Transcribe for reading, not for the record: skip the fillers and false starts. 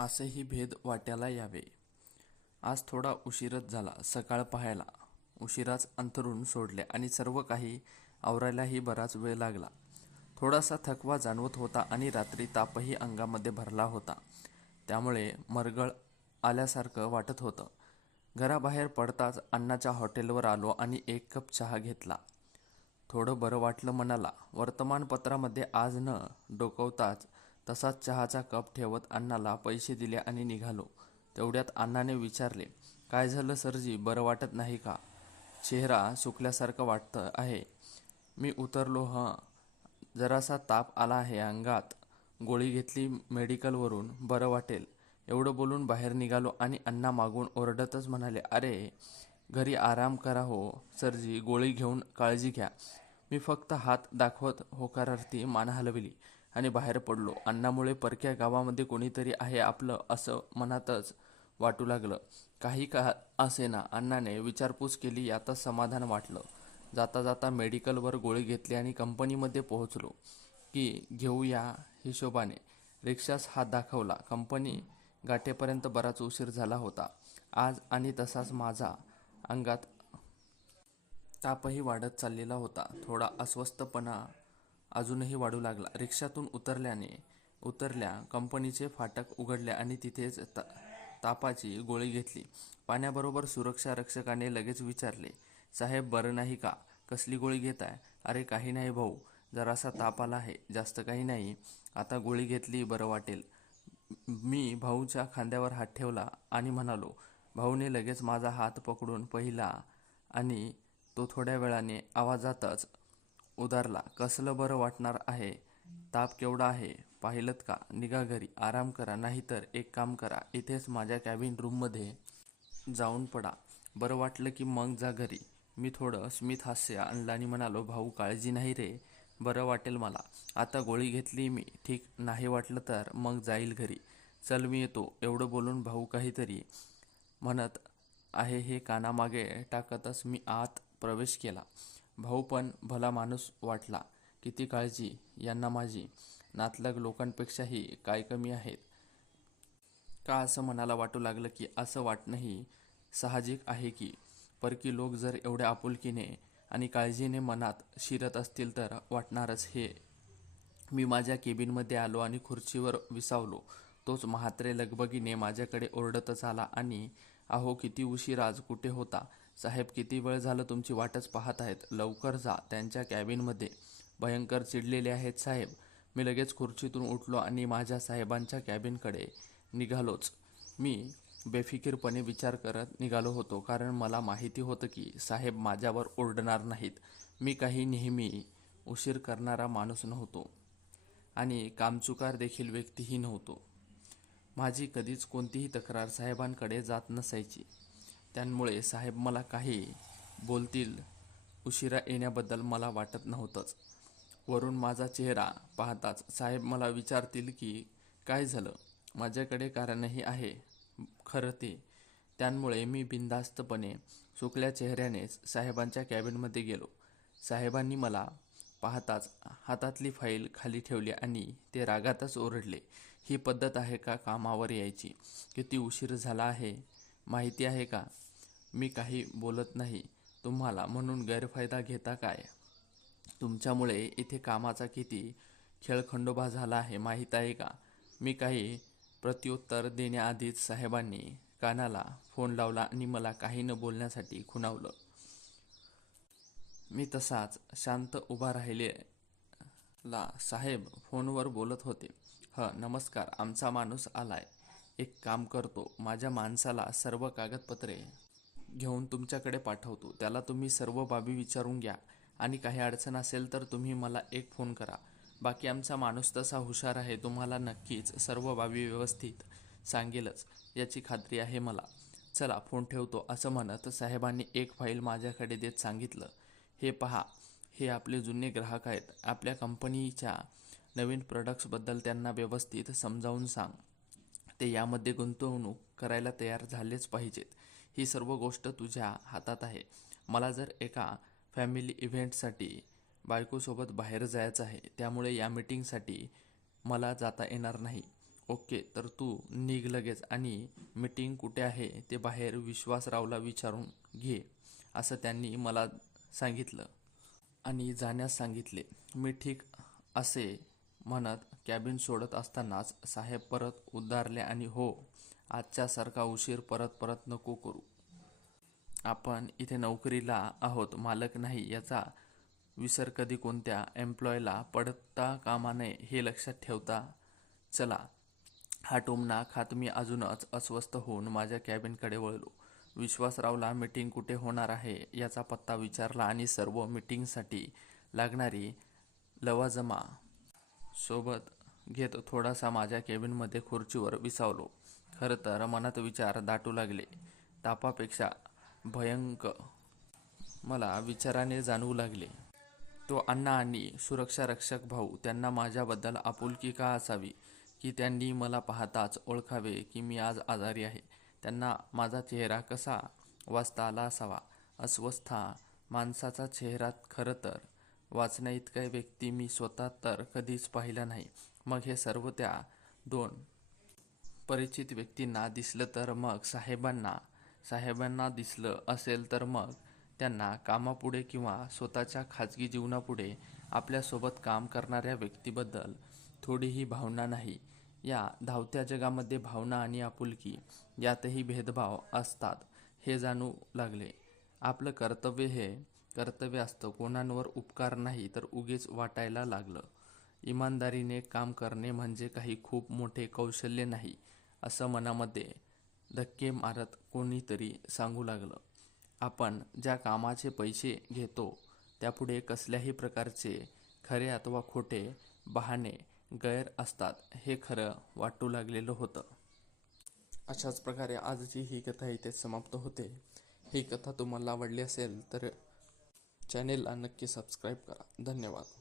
असेही भेद वाट्याला यावे. आज थोडा उशीरच झाला. सकाळ पाहायला उशिराच अंथरूण सोडले आणि सर्व काही आवरायलाही बराच वेळ लागला. थोडासा थकवा जाणवत होता आणि रात्री तापही अंगामध्ये भरला होता. त्यामुळे मरगळ आल्यासारखं वाटत होतं. घराबाहेर पडताच अण्णाच्या हॉटेलवर आलो आणि एक कप चहा घेतला. थोडं बरं वाटलं मनाला. वर्तमानपत्रामध्ये आज न डोकवताच तसाच चहाचा कप ठेवत अण्णाला पैसे दिले आणि निघालो. तेवढ्यात अण्णाने विचारले, काय झालं सरजी, बरं वाटत नाही का? चेहरा सुकल्यासारखं वाटतं आहे. मी उतरलो. जरासा ताप आला आहे अंगात. गोळी घेतली मेडिकलवरून, बरं वाटेल. एवढं बोलून बाहेर निघालो आणि अण्णा मागून ओरडतच म्हणाले, अरे घरी आराम करा हो सरजी, गोळी घेऊन काळजी घ्या. मी फक्त हात दाखवत होकारार्थी मान हलविली आणि बाहेर पडलो. अण्णामुळे परक्या गावामध्ये कोणीतरी आहे आपलं असं मनातच वाटू लागलं. काही का असेना अण्णाने विचारपूस केली यातच समाधान वाटलं. जाता जाता मेडिकलवर गोळी घेतली आणि कंपनीमध्ये पोहोचलो की घेऊ या हिशोबाने रिक्षास हात दाखवला. कंपनी गाठेपर्यंत बराच उशीर झाला होता आज आणि तसाच माझा अंगात तापही वाढत चाललेला होता. थोडा अस्वस्थपणा अजूनही वाढू लागला. रिक्षातून उतरल्या कंपनीचे फाटक उघडले आणि तिथेच तापाची गोळी घेतली. पाण्याबरोबर सुरक्षा रक्षकाने लगेच विचारले, साहेब बरं नाही का? कसली गोळी घेताय? अरे काही नाही भाऊ, जरासा ताप आला आहे, जास्त काही नाही. आता गोळी घेतली बरं वाटेल. मी भाऊच्या खांद्यावर हात ठेवला आणि म्हणालो. भाऊने लगेच माझा हात पकडून पहिला आणि तो थोड्या वेळाने आवाजातच उदारला, कसलं बरं वाटणार आहे? ताप केवढा आहे पाहिलत का? निघा घरी, आराम करा, नाहीतर एक काम करा, इथेच माझ्या कॅबिन रूममध्ये जाऊन पडा. बरं वाटलं की मग जा घरी. मी थोडं स्मित हास्य आणलं आणि म्हणालो, भाऊ काळजी नाही रे, बरं वाटेल मला. आता गोळी घेतली मी, ठीक नाही वाटलं तर मग जाईल घरी. चल मी येतो. एवढं बोलून भाऊ काहीतरी म्हणत आहे हे कानामागे टाकतच मी आत प्रवेश केला. भाऊ पण भला माणूस वाटला. किती काळजी यांना माझी. नातलग लोकांपेक्षाही काय कमी आहेत का असं मनाला वाटू लागलं की असं वाटणंही साहजिक आहे की परकी लोक जर एवढ्या आपुलकीने आणि काळजीने मनात शिरत असतील तर वाटणारच. हे मी माझ्या केबिनमध्ये आलो आणि खुर्चीवर विसावलो. तोच म्हात्रे लगबगीने माझ्याकडे ओरडतच आला आणि अहो किती उशीर, आज कुठे होता? साहेब किती वेळ झालं तुमची वाटच पाहत आहेत, लवकर जा त्यांच्या कॅबिनमध्ये, भयंकर चिडलेले आहेत साहेब. मी लगेच खुर्चीतून उठलो आणि माझ्या साहेबांच्या कॅबिनकडे निघालोच. मी बेफिकीरपणे विचार करत निघालो होतो, कारण मला माहिती होतं की साहेब माझ्यावर ओरडणार नाहीत. मी काही नेहमी उशीर करणारा माणूस नव्हतो आणि कामचुकार देखील व्यक्तीही नव्हतो. माझी कधीच कोणतीही तक्रार साहेबांकडे जात नसायची. त्यामुळे साहेब मला काही बोलतील उशिरा येण्याबद्दल मला वाटत नव्हतंच. वरून माझा चेहरा पाहताच साहेब मला विचारतील की काय झालं. माझ्याकडे कारणही आहे खरं ते. त्यामुळे मी बिनधास्तपणे सुकल्या चेहऱ्यानेच साहेबांच्या कॅबिनमध्ये गेलो. साहेबांनी मला पाहताच हातातली फाईल खाली ठेवली आणि ते रागातच ओरडले, ही पद्धत आहे का कामावर यायची? किती उशीर झाला आहे माहिती आहे का? मी काही बोलत नाही तुम्हाला म्हणून गैरफायदा घेता काय? तुमच्यामुळे इथे कामाचा किती खेळखंडोबा झाला आहे माहीत आहे का? मी काही प्रत्युत्तर देण्याआधीच साहेबांनी कानाला फोन लावला आणि मला काही न बोलण्यासाठी खुणावलं. मी तसाच शांत उभा राहिलेला. साहेब फोनवर बोलत होते. नमस्कार, आमचा माणूस आलाय. एक काम करतो, माझ्या माणसाला सर्व कागदपत्रे घेऊन तुमच्याकडे पाठवतो. त्याला तुम्ही सर्व बाबी विचारून घ्या आणि काही अडचण असेल तर तुम्ही मला एक फोन करा. बाकी आमचा माणूस तसा हुशार आहे, तुम्हाला नक्कीच सर्व बाबी व्यवस्थित सांगेलच याची खात्री आहे मला. चला फोन ठेवतो. असं म्हणत साहेबांनी एक फाईल माझ्याकडे देत सांगितलं, हे पहा, हे आपले जुने ग्राहक आहेत. आपल्या कंपनीच्या नवीन प्रोडक्ट्सबद्दल त्यांना व्यवस्थित समजावून सांग. ते यामध्ये गुंतवणूक करायला तयार झालेच पाहिजेत. ही सर्व गोष्ट तुझ्या हातात आहे. मला जर एका फॅमिली इव्हेंटसाठी बायकोसोबत बाहेर जायचं आहे, त्यामुळे या मीटिंगसाठी मला जाता येणार नाही. ओके, तर तू निघ लगेच आणि मीटिंग कुठे आहे ते बाहेर विश्वासरावला विचारून घे, असं त्यांनी मला सांगितलं आणि जाण्यास सांगितले. मी ठीक असे म्हणत कॅबिन सोडत असतानाच साहेब परत उद्गारले आणि हो, आजच्यासारखा उशीर परत परत नको करू. आपण इथे नोकरीला आहोत, मालक नाही. याचा विसर कधी कोणत्या एम्प्लॉयला पडता कामा नये हे लक्षात ठेवता. चला. हा टोमणा खात मी अजूनच अस्वस्थ होऊन माझ्या कॅबिनकडे वळलो. विश्वासरावला मीटिंग कुठे होणार आहे याचा पत्ता विचारला आणि सर्व मीटिंगसाठी लागणारी लवाजमा सोबत घेत थोडासा माझ्या केबिनमध्ये खुर्चीवर विसावलो. खरं तर मनात विचार दाटू लागले. तापापेक्षा भयंकर मला विचाराने जाणवू लागले. तो अण्णा आणि सुरक्षारक्षक भाऊ, त्यांना माझ्याबद्दल आपुलकी का असावी की त्यांनी मला पाहताच ओळखावे की मी आज आजारी आहे? त्यांना माझा चेहरा कसा वाचता आला असावा? अस्वस्था माणसाचा चेहरा खरं तर वाचण्याइतका व्यक्ती मी स्वतः तर कधीच पाहिला नाही. मग हे सर्व त्या दोन परिचित व्यक्तींना दिसलं तर मग साहेबांना दिसलं असेल तर मग त्यांना कामापुढे किंवा स्वतःच्या खाजगी जीवनापुढे आपल्यासोबत काम करणाऱ्या व्यक्तीबद्दल थोडीही भावना नाही. या धावत्या जगामध्ये भावना आणि आपुलकी यातही भेदभाव असतात हे जाणू लागले. आपलं कर्तव्य हे कर्तव्य असतं, कोणांवर उपकार नाही तर उगीच वाटायला लागलं. इमानदारीने काम करणे म्हणजे काही खूप मोठे कौशल्य नाही असं मनामध्ये धक्के मारत कोणीतरी सांगू लागलं. आपण ज्या कामाचे पैसे घेतो त्यापुढे कसल्याही प्रकारचे खरे अथवा खोटे बहाणे गैर असतात हे खरं वाटू लागलेलं होतं. अशाच प्रकारे आजची ही कथा इथेच समाप्त होते. ही कथा तुम्हाला आवडली असेल तर चॅनेलला नक्की सबस्क्राईब करा. धन्यवाद.